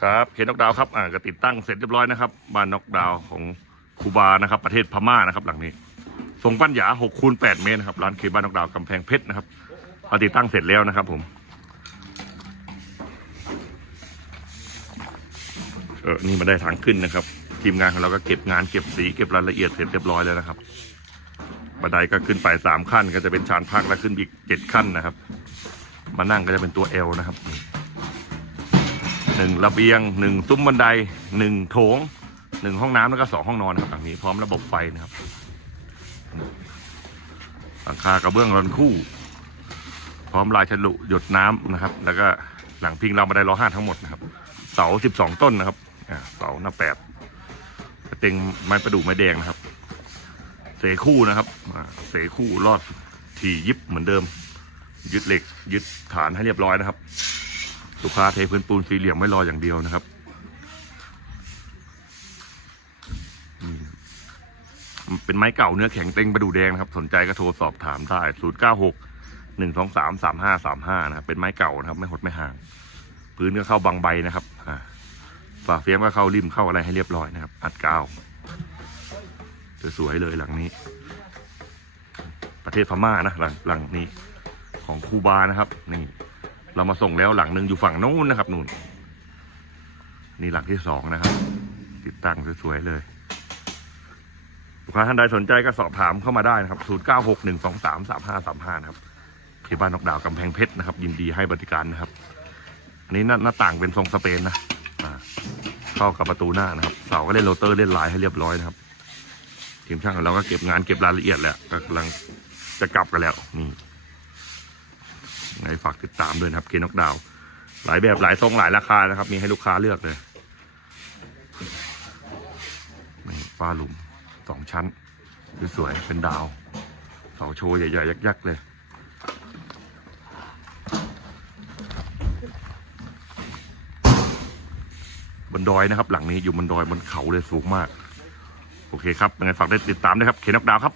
ครับเคนนกดาวครับอ่าก็ติดตั้งเสร็จเรียบร้อยนะครับบ้านนกดาวของคูบานะครับ ประเทศพม่านะครับหลังนี้ทรงปั้นหยา6คูณ8เมตรนะครับร้านเคบ้านนกดาวกำแพงเพชรนะครับพอติดตั้งเสร็จแล้วนะครับผมเออนี่มาได้ทางขึ้นนะครับ ทีมงานของเราก็เก็บงานเก็บสีเก็บรายละเอียดเสร็จเรียบร้อยแล้วนะครับบันไดก็ขึ้นไปสามขั้น ก็จะเป็นชานพักแล้วขึ้นอีกเจ็ดขั้นนะครับ มานั่งก็จะเป็นตัวเอลนะครับ หนึ่งระเบียงหนึ่งซุ้มบันไดหนึ่งโถงหนึ่งห้องน้ำแล้วก็สองห้องนอนนะครับหลังนี้พร้อมระบบไฟนะครับหลังคากระเบื้องรอนคู่ พร้อมลายฉลุหยดน้ำนะครับ แล้วก็หลังพิงเราบันไดล้อห้าทั้งหมดนะครับ เสาสิบสองต้นนะครับเสาหน้าแปดกระเต็งไม้ประดู่ไม้แดงนะครับ เสคู่นะครับเสคู่รอดถี่ยิบเหมือนเดิม ยึดเหล็กยึดฐานให้เรียบร้อยนะครับ ลูกค้าเทพื้นปูนสี่เหลี่ยมไม่รออย่างเดียวนะครับเป็นไม้เก่าเนื้อแข็งเต็งประดูแดงนะครับ สนใจก็โทรสอบถามได้0 9 6 1 2 3 3 5 3 5นะครับเป็นไม้เก่านะครับ ไม่หดไม่ห่าง พื้นก็เข้าบางใบนะครับอ่าฝาเฟียมก็เข้าริมเข้าอะไรให้เรียบร้อยนะครับ อัดกาวสวยๆเลยหลังนี้ ประเทศพม่านะหลังหลังนี้ของคูบานะครับนี่ เรามาส่งแล้วหลังหนึ่งอยู่ฝั่งโน้นนะครับนู่น นี่หลังที่สองนะครับ ติดตั้งสวยๆเลยลูกค้าท่านใดสนใจก็สอบถามเข้ามาได้นะครับ 0 9 6 1 2 3 3 5 3 5 นะครับที่บ้านนกดาวกำแพงเพชรนะครับ ยินดีให้บริการนะครับ อันนี้หน้าหน้าต่างเป็นทรงสเปนนะอ่าเข้ากับประตูหน้านะครับ เสาก็เล่นโรเตอร์เล่นลายให้เรียบร้อยนะครับ ทีมช่างของเราก็เก็บงานเก็บรายละเอียดแล้วกำลังจะกลับกันแล้วนี่ ไงฝากติดตามด้วยนะครับเคนนกดาว หลายแบบหลายทรงหลายราคานะครับ มีให้ลูกค้าเลือกเลยฟ้าหลุมสองชั้นสวยๆเป็นดาวเสาโชว์ใหญ่ๆยักษ์ๆเลยบนดอยนะครับ หลังนี้อยู่บนดอยบนเขาเลยสูงมาก โอเคครับยังไงฝากได้ติดตามด้วยครับ เคนนกดาวครับ